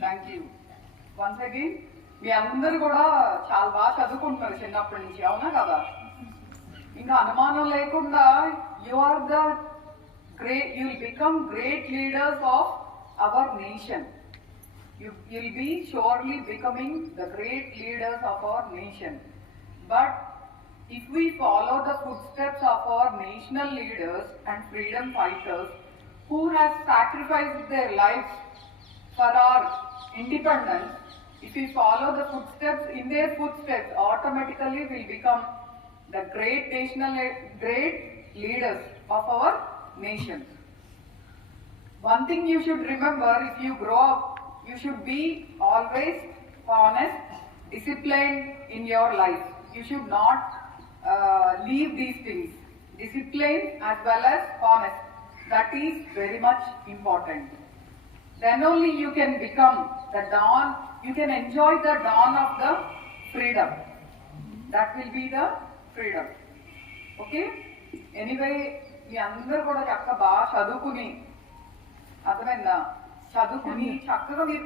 Thank you once again. మీ అందరు కూడా చాలా బాగా చదువుకుంటున్నారు చిన్నప్పటి నుంచి, అవునా కదా? ఇంకా అనుమానం లేకుండా you are the great, you will become great leaders of our nation. You will be surely becoming the great leaders of our nation. But if we follow the footsteps of our national leaders and freedom fighters who have sacrificed their lives for our independence, if we follow the footsteps, in their footsteps, automatically we'll become the great great leaders of our nation. One thing you should remember, if you grow up, you should be always honest, disciplined in your life. You should not leave these things. Discipline as well as honest. That is very much important. Then only you can become the dawn, you can enjoy the dawn of the freedom. That will be the freedom. Okay? Anyway, మీ అందరూ కూడా చక్కగా బాగా చదువుకుని, అర్థమైందా? చదువుకుని చక్కగా మీరు